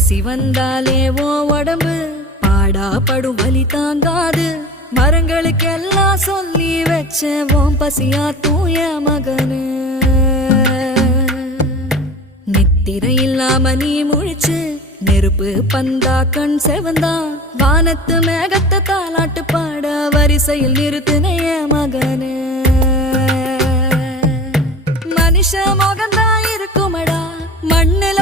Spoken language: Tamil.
பசி வந்தாலே ஓ உடம்பு பாடா படும் வலி தாங்காது. மரங்களுக்கெல்லாம் சொல்லி வச்ச ஓம் பசியா தூய மகனு. நித்திரை இல்லாம நீ முழிச்சு நெருப்பு பந்தா கண் செவந்தா வானத்து மேகத்தை தாலாட்டு பாட வரிசையில் நிறுத்தினைய மகனு. மனுஷ மகந்தா இருக்குமடா மண்ணில